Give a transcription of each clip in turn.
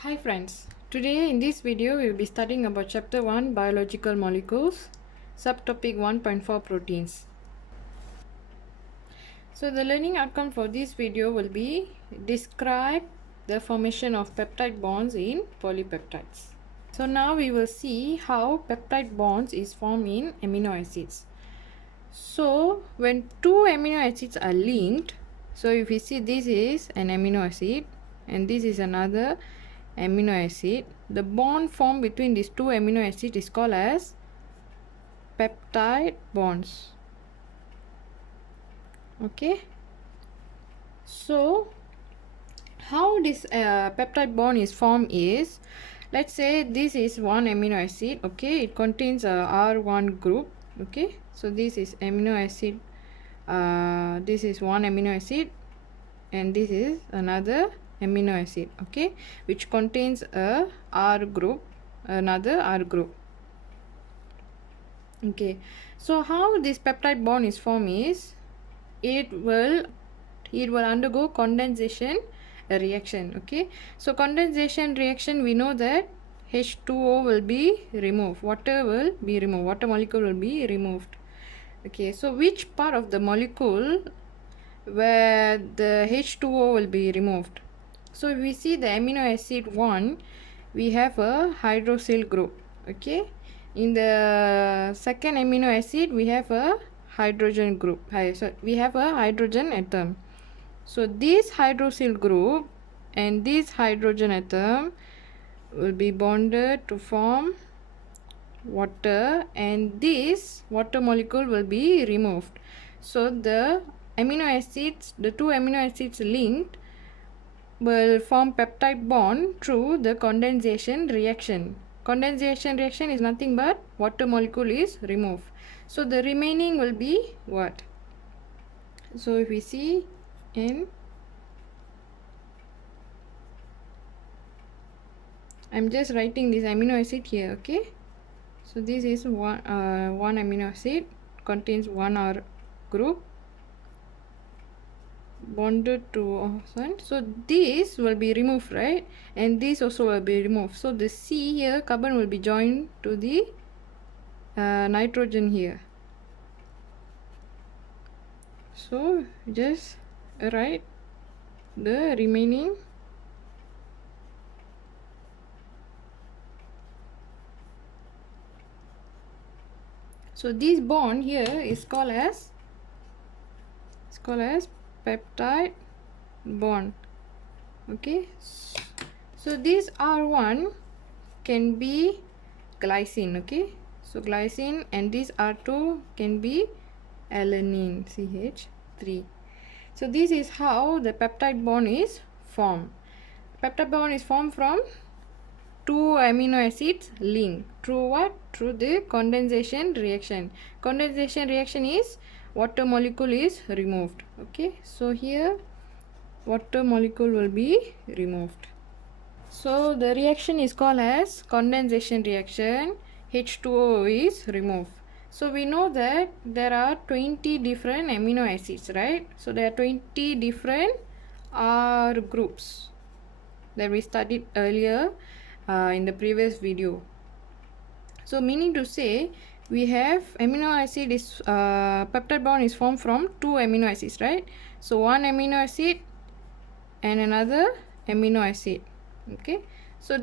Hi friends, today in this video we will be studying about chapter 1 biological molecules, subtopic 1.4 proteins. So the learning outcome for this video will be describe the formation of peptide bonds in polypeptides. So now we will see how peptide bonds is formed in amino acids. So when two amino acids are linked, so if you see this is an amino acid and this is another amino acid, the bond formed between these two amino acids is called as peptide bonds. Okay, so how this peptide bond is formed is, let's say this is one amino acid. Okay, it contains a R1 group. Okay, so this is amino acid, this is one amino acid and this is another amino acid, okay, which contains a R group, another R group. Okay, so how this peptide bond is formed is, it will undergo condensation reaction. Okay, so condensation reaction, we know that H2O will be removed, water will be removed, water molecule will be removed. Okay, so which part of the molecule where the H2O will be removed? So if we see the amino acid 1, we have a hydroxyl group. Okay, in the second amino acid we have a hydrogen group. So we have a hydrogen atom. So this hydroxyl group and this hydrogen atom will be bonded to form water, and this water molecule will be removed. So the amino acids, the two amino acids linked, will form peptide bond through the condensation reaction. Condensation reaction is nothing but water molecule is removed. So the remaining will be what? So if we see in, I'm just writing this amino acid here. Okay, so this is one amino acid, contains one R group bonded to one. So this will be removed, right? And this also will be removed. So the C here, carbon will be joined to the nitrogen here. So just write the remaining. So this bond here is called as peptide bond. Okay, so this R1 can be glycine. Okay, so glycine, and this R2 can be alanine, CH3. So this is how the peptide bond is formed. Peptide bond is formed from two amino acids linked through what? Through the condensation reaction. Condensation reaction is water molecule is removed. Okay, so here water molecule will be removed. So the reaction is called as condensation reaction. H2O is removed. So we know that there are 20 different amino acids, right? So there are 20 different R groups that we studied earlier in the previous video. So meaning to say, we have amino acid is peptide bond is formed from two amino acids, right? So one amino acid and another amino acid. Okay, so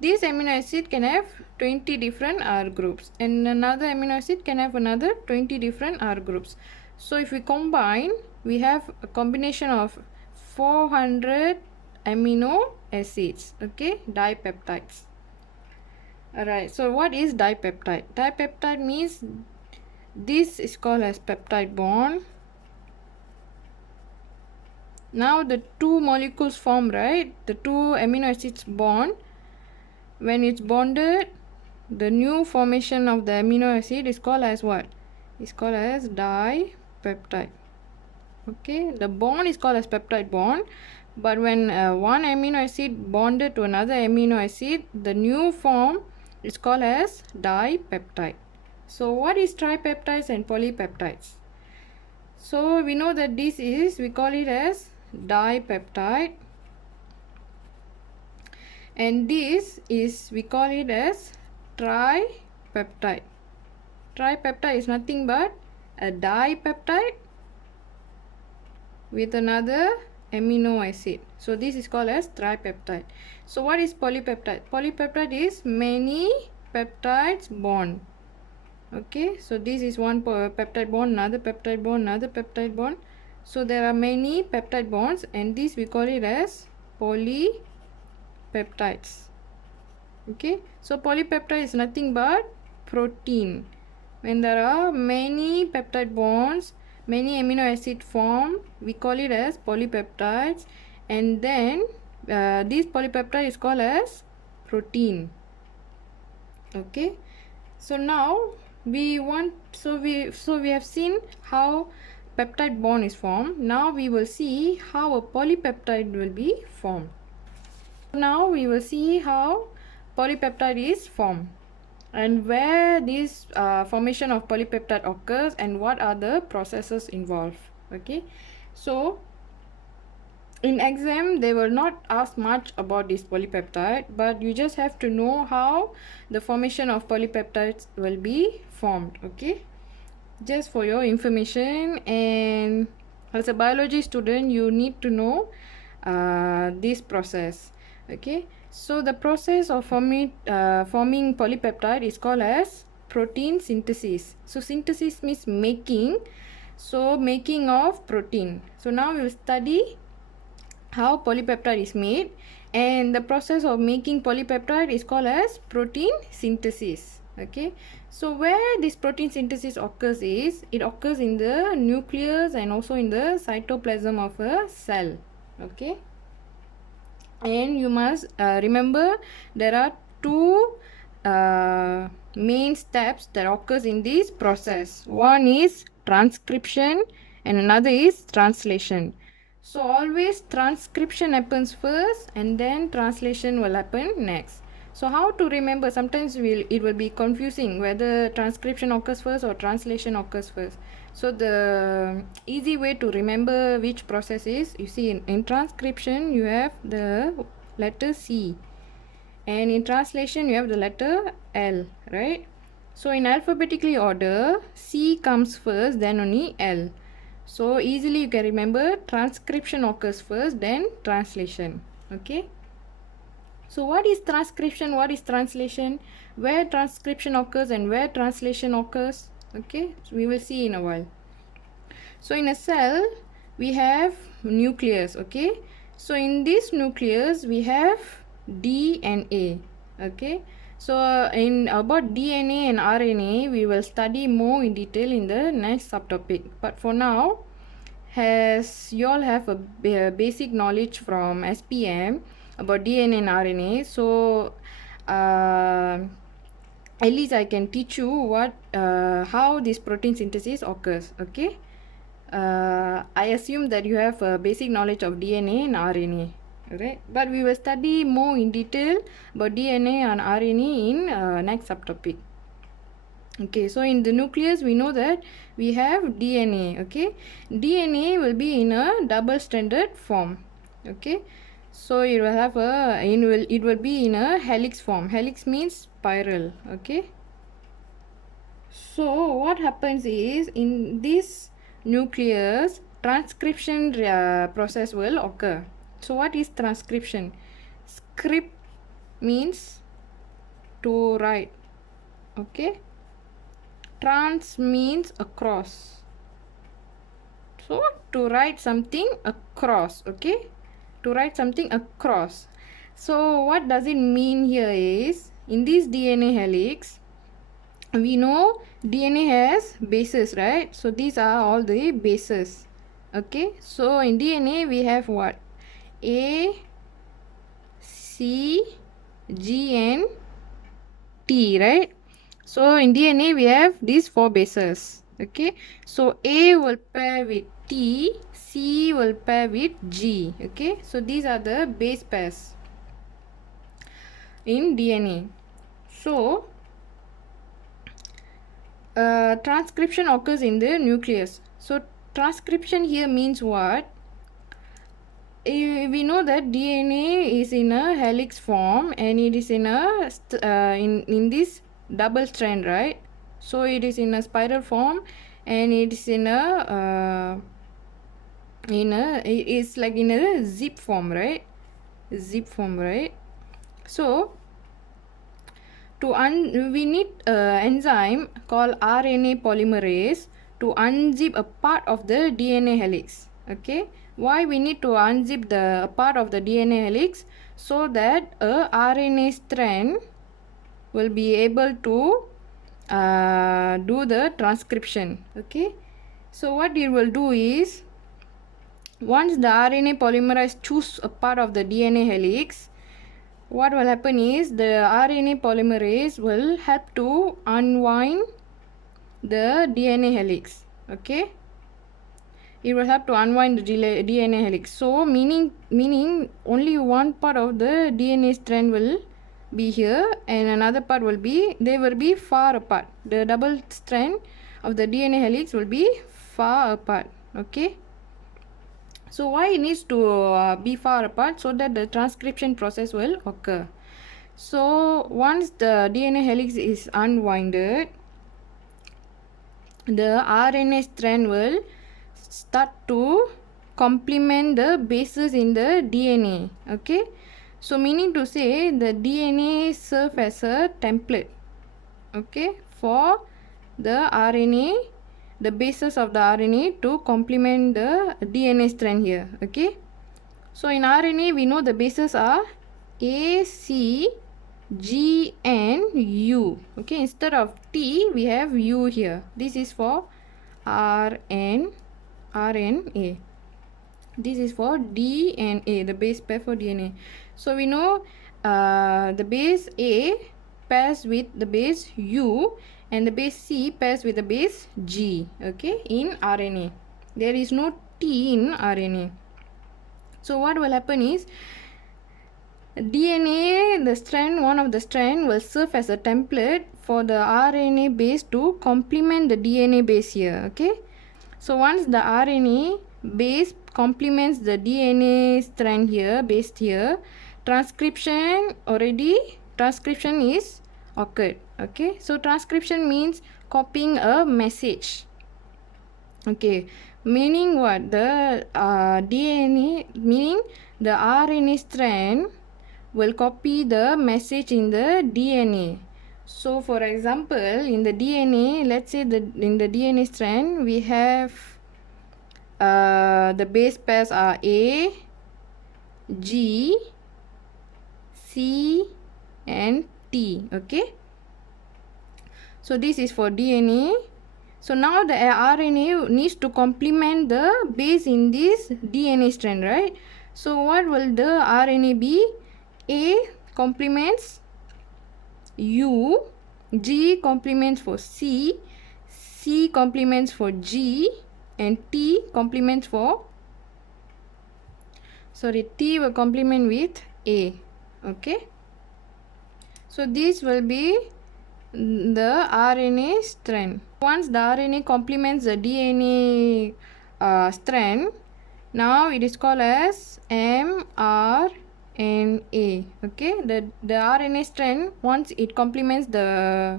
this amino acid can have 20 different R groups, and another amino acid can have another 20 different R groups. So if we combine, we have a combination of 400 amino acids. Okay, dipeptides. Alright, so what is dipeptide? Dipeptide means this is called as peptide bond. Now the two molecules form, right? The two amino acids bond. When it's bonded, the new formation of the amino acid is called as what? It's called as dipeptide. Okay, the bond is called as peptide bond. But when one amino acid bonded to another amino acid, the new form is called as dipeptide. So what is tripeptides and polypeptides? So we know that this is, we call it as dipeptide, and this is, we call it as tripeptide. Tripeptide is nothing but a dipeptide with another amino acid. So this is called as tripeptide. So what is polypeptide? Polypeptide is many peptides bond. Okay, so this is one peptide bond, another peptide bond, another peptide bond. So there are many peptide bonds, and this we call it as polypeptides. Okay, so polypeptide is nothing but protein. When there are many peptide bonds, many amino acid form, we call it as polypeptides, and then this polypeptide is called as protein. Okay, so now we have seen how peptide bond is formed. Now we will see how a polypeptide will be formed. Now we will see how polypeptide is formed and where this formation of polypeptide occurs and what are the processes involved. Okay, so in exam they will not ask much about this polypeptide, but you just have to know how the formation of polypeptides will be formed. Okay, just for your information, and as a biology student you need to know this process. Okay, so the process of forming polypeptide is called as protein synthesis. So synthesis means making, so making of protein. So now we will study how polypeptide is made, and the process of making polypeptide is called as protein synthesis. Okay, so where this protein synthesis occurs is, it occurs in the nucleus and also in the cytoplasm of a cell. Okay, and you must remember there are two main steps that occurs in this process. One is transcription and another is translation. So always transcription happens first and then translation will happen next. So how to remember? Sometimes it will be confusing whether transcription occurs first or translation occurs first. So the easy way to remember which process is, you see in transcription you have the letter C, and in translation you have the letter L, right? So in alphabetically order, C comes first, then only L. So easily you can remember transcription occurs first, then translation. Okay, so what is transcription, what is translation, where transcription occurs and where translation occurs? Okay, so we will see in a while. So in a cell we have nucleus. Okay, so in this nucleus we have DNA. Okay, so in about DNA and RNA we will study more in detail in the next subtopic, but for now, as you all have a basic knowledge from SPM about DNA and RNA, so at least I can teach you what how this protein synthesis occurs. Okay, I assume that you have a basic knowledge of DNA and RNA, right? But we will study more in detail about DNA and RNA in next subtopic. Okay, so in the nucleus we know that we have DNA. Okay, DNA will be in a double-stranded form. Okay, so it will have it will be in a helix form. Helix means spiral. Okay, so what happens is, in this nucleus transcription process will occur. So what is transcription? Script means to write. Okay, trans means across, so to write something across. Okay, to write something across. So what does it mean here is, in this DNA helix we know DNA has bases, right? So these are all the bases. Okay, so in DNA we have what? A, C, G and T, right? So in DNA we have these 4 bases. Okay, so A will pair with T, C will pair with G. Okay, so these are the base pairs in DNA. So transcription occurs in the nucleus. So transcription here means what? we know that DNA is in a helix form and it is in a in this double strand, right? So it is in a spiral form and it is in a it's like in a zip form, right? So we need enzyme called RNA polymerase to unzip a part of the DNA helix. Okay, why we need to unzip the part of the DNA helix? So that a RNA strand will be able to do the transcription. Okay, so what it will do is, once the RNA polymerase choose a part of the DNA helix, what will happen is the RNA polymerase will help to unwind the DNA helix. Okay, it will help to unwind the DNA helix. So meaning only one part of the DNA strand will be here and another part will be, they will be far apart. The double strand of the DNA helix will be far apart. Okay, so why it needs to be far apart? So that the transcription process will occur. So once the DNA helix is unwinded, the RNA strand will start to complement the bases in the DNA. Okay, so meaning to say the DNA serve as a template, okay, for the RNA, the bases of the RNA to complement the DNA strand here. Okay, so in RNA we know the bases are A, C, G and U. Okay, instead of T we have U here. This is for RNA. This is for DNA, the base pair for DNA. So we know the base A pairs with the base U and the base C pairs with the base G. Okay, in RNA there is no T in RNA. So what will happen is, DNA, the strand, one of the strand will serve as a template for the RNA base to complement the DNA base here. Okay, so once the RNA base complements the DNA strand here, base here, transcription is occurred. Okay, so transcription means copying a message. Okay, meaning what? The DNA, meaning the RNA strand will copy the message in the DNA. So for example, in the DNA, let's say in the DNA strand we have the base pairs are A, G, C and T. Okay, so this is for DNA. So now the RNA needs to complement the base in this DNA strand, right? So what will the RNA be? A complements U, G complements for C, C complements for G and T complements for, T will complement with A. Okay, so this will be the RNA strand. Once the RNA complements the DNA strand, now it is called as mRNA. Okay, the RNA strand, once it complements the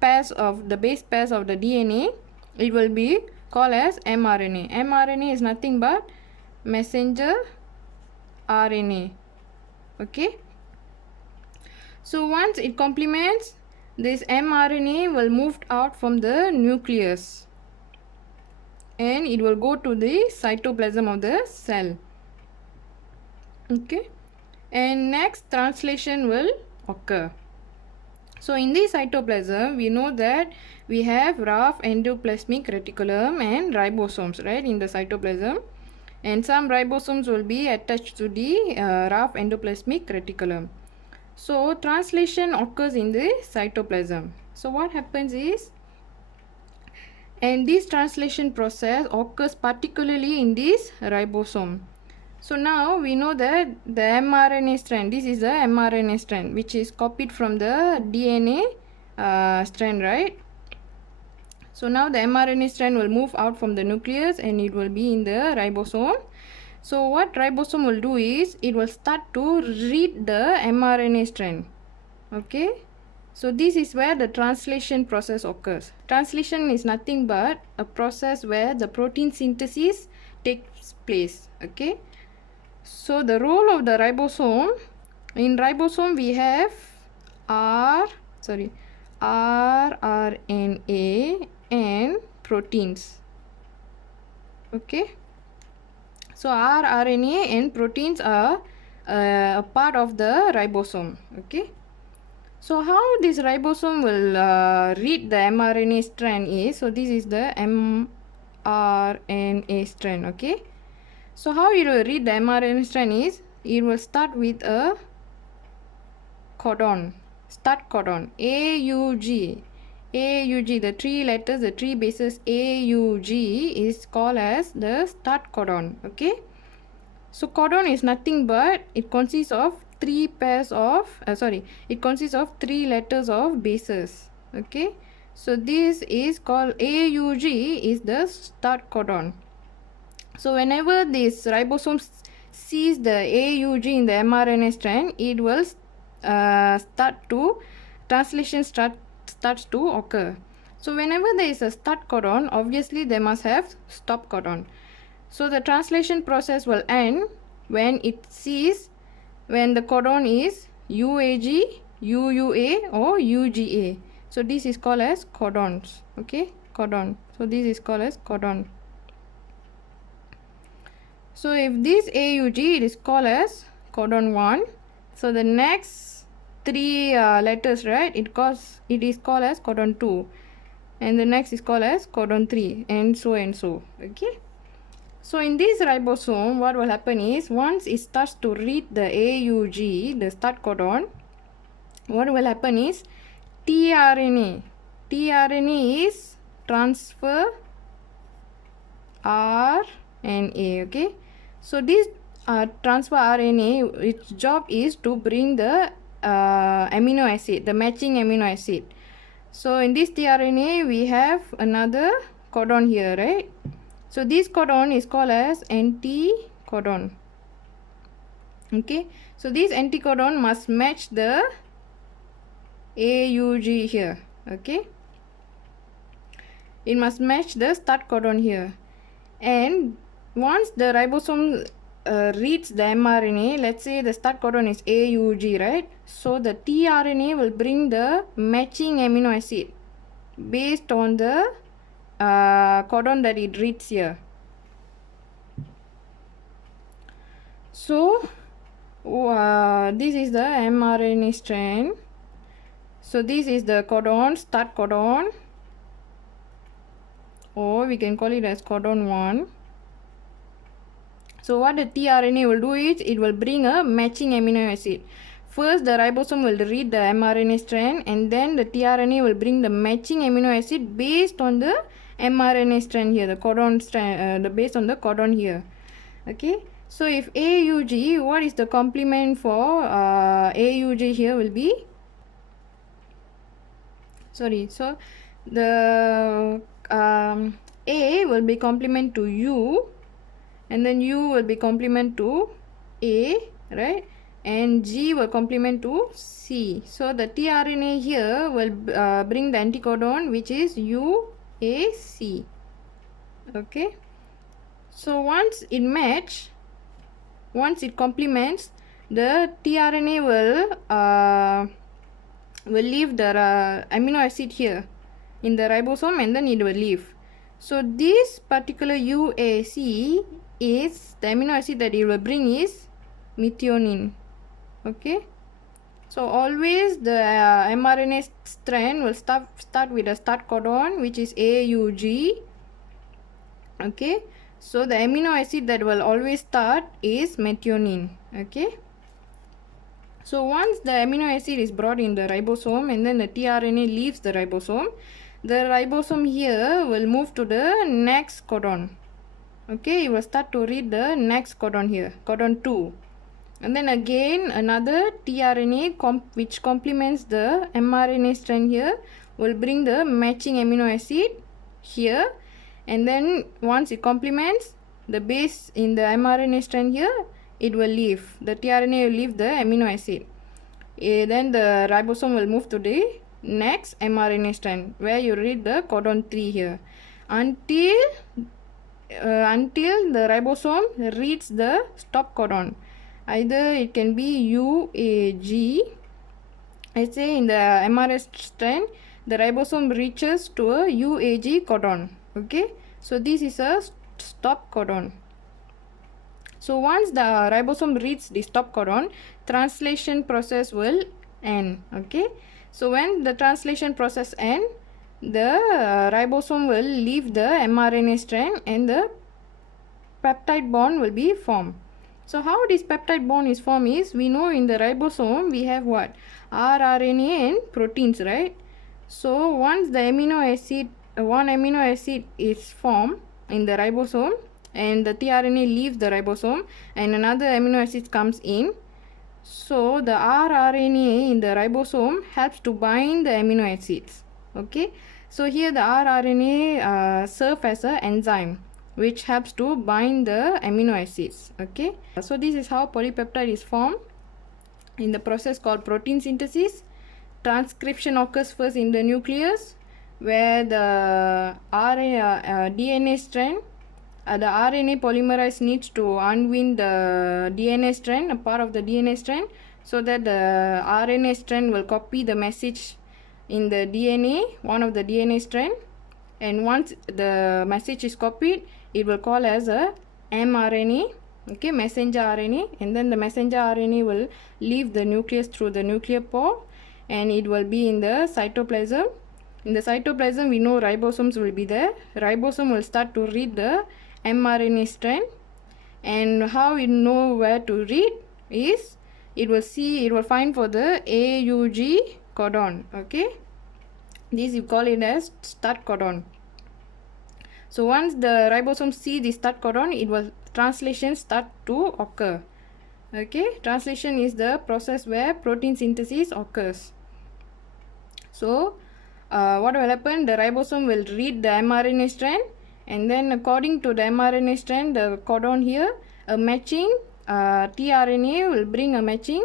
pairs of the base pairs of the DNA, it will be called as mRNA. mRNA is nothing but messenger RNA. Okay, so once it complements, this mRNA will move out from the nucleus and it will go to the cytoplasm of the cell. Okay, and next translation will occur. So in the cytoplasm we know that we have rough endoplasmic reticulum and ribosomes, right, in the cytoplasm, and some ribosomes will be attached to the rough endoplasmic reticulum. So translation occurs in the cytoplasm. So what happens is, and this translation process occurs particularly in this ribosome. So now we know that the mRNA strand, this is the mRNA strand which is copied from the DNA strand, right? So now the mRNA strand will move out from the nucleus and it will be in the ribosome. So what ribosome will do is it will start to read the mRNA strand. Okay, so this is where the translation process occurs. Translation is nothing but a process where the protein synthesis takes place. Okay, so the role of the ribosome, in ribosome we have rRNA and proteins. Okay, so rRNA and proteins are a part of the ribosome. Okay, so how this ribosome will read the mRNA strand is, so this is the mRNA strand. Okay, so how it will read the mRNA strand is, it will start with a codon, start codon, AUG. AUG, the three letters, the three bases AUG is called as the start codon. Okay, so codon is nothing but it consists of three letters of bases. Okay, so this is called AUG is the start codon. So whenever this ribosome sees the AUG in the mRNA strand, it will translation starts to occur. So whenever there is a start codon, obviously they must have stop codon. So the translation process will end when it sees when the codon is UAG, UUA or UGA. So this is called as codons. Okay, codon. So this is called as codon. So if this AUG, it is called as codon 1. So the next three letters, right, it is called as codon 2, and the next is called as codon 3, and so and so. Okay, so in this ribosome, what will happen is once it starts to read the AUG, the start codon, what will happen is tRNA is transfer RNA. Okay, so this transfer RNA, its job is to bring the amino acid, the matching amino acid. So in this tRNA we have another codon here, right? So this codon is called as anticodon. Okay, so this anticodon must match the AUG here. Okay, it must match the start codon here, and once the ribosome reads the mRNA, let's say the start codon is AUG, right? So the tRNA will bring the matching amino acid based on the codon that it reads here. So this is the mRNA strand. So this is the codon, start codon, or we can call it as codon 1. So what the tRNA will do is it will bring a matching amino acid. First the ribosome will read the mRNA strand, and then the tRNA will bring the matching amino acid based on the mRNA strand here, the codon strand, based on the codon here. Okay, so if AUG, what is the complement for AUG here will be, so the A will be complement to U, and then U will be complement to A, right, and G will complement to C. So the tRNA here will bring the anticodon, which is UAC. Okay, so once it complements, the tRNA will leave the amino acid here in the ribosome, and then it will leave. So this particular UAC is the amino acid that it will bring is methionine. Okay, so always the mRNA strand will start with a start codon, which is AUG. Okay, so the amino acid that will always start is methionine. Okay, so once the amino acid is brought in the ribosome, and then the tRNA leaves the ribosome here will move to the next codon. Okay, it will start to read the next codon here, codon 2, and then again another tRNA which complements the mRNA strand here will bring the matching amino acid here, and then once it complements, the base in the mRNA strand here, it will leave. The tRNA will leave the amino acid. Then the ribosome will move to the next mRNA strand where you read the codon 3 here until the ribosome reads the stop codon. Either it can be UAG. Let's say in the mRNA strand, the ribosome reaches to a UAG codon. Okay, so this is a stop codon. So once the ribosome reaches the stop codon, translation process will end. Okay, so when the translation process ends, the ribosome will leave the mRNA strand and the peptide bond will be formed. So how this peptide bond is formed is, we know in the ribosome we have what? rRNA and proteins, right? So once the one amino acid is formed in the ribosome and the tRNA leaves the ribosome and another amino acid comes in, so the rRNA in the ribosome helps to bind the amino acids. Okay, so here the rRNA serves as an enzyme which helps to bind the amino acids. Okay, so this is how polypeptide is formed in the process called protein synthesis. Transcription occurs first in the nucleus, where the DNA strand, the RNA polymerase needs to unwind the DNA strand, a part of the DNA strand, so that the RNA strand will copy the message in the DNA, one of the DNA strand, and once the message is copied, it will call as a mRNA, okay, messenger RNA, and then the messenger RNA will leave the nucleus through the nuclear pore and it will be in the cytoplasm. In the cytoplasm, we know ribosomes will be there. Ribosome will start to read the mRNA strand, and how you know where to read is, it will find for the AUG codon. Okay, this you call it as start codon. So once the ribosome see the start codon, it will translation start to occur. Okay, translation is the process where protein synthesis occurs. So what will happen? The ribosome will read the mRNA strand, and then according to the mRNA strand, the codon here, a matching tRNA will bring a matching.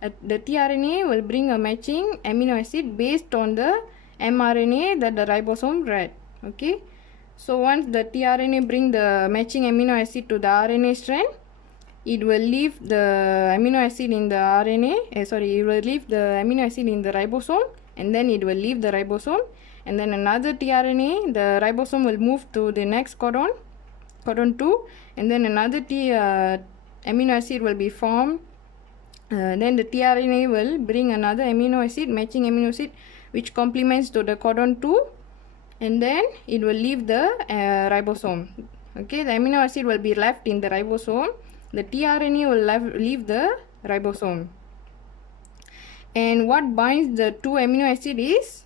The tRNA will bring a matching amino acid based on the mRNA that the ribosome read. Okay, so once the tRNA bring the matching amino acid to the RNA strand, it will leave the amino acid in the it will leave the amino acid in the ribosome, and then it will leave the ribosome, and then another tRNA, the ribosome will move to the next codon 2, and then another amino acid will be formed. Then the tRNA will bring another amino acid, matching amino acid, which complements to the codon 2, and then it will leave the ribosome. Okay, the amino acid will be left in the ribosome, the tRNA will leave the ribosome, and what binds the two amino acid is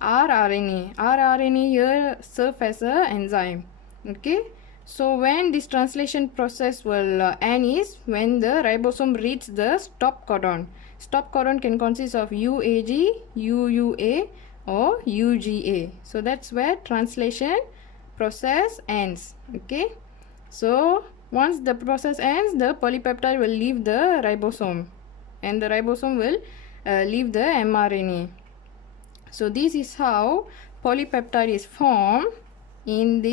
rRNA. rRNA here serves as an enzyme. Okay, so when this translation process will end is when the ribosome reads the stop codon. Stop codon can consist of UAG, UUA, or UGA. So that's where translation process ends. Okay, so once the process ends, the polypeptide will leave the ribosome, and the ribosome will leave the mRNA. So this is how polypeptide is formed in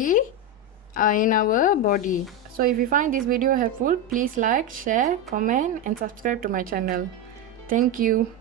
our body. So if you find this video helpful, please like, share, comment and subscribe to my channel. Thank you.